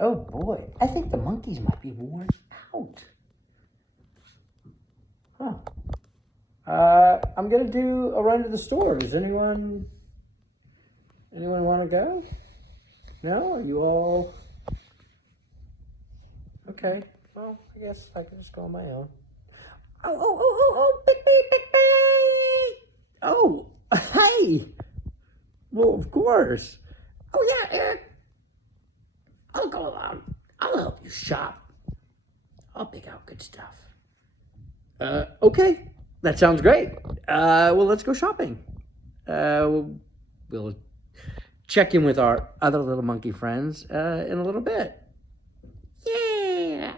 Oh boy, I think the monkeys might be worn out. Huh. I'm gonna do a run to the store. Does anyone want to go? No? Are you all okay? Well, I guess I can just go on my own. Oh, Big B! Oh, hey! Well, of course. Oh yeah, Eric. I'll go along. I'll help you shop. I'll pick out good stuff. Okay. That sounds great. Well, let's go shopping. We'll check in with our other little monkey friends in a little bit. Yeah.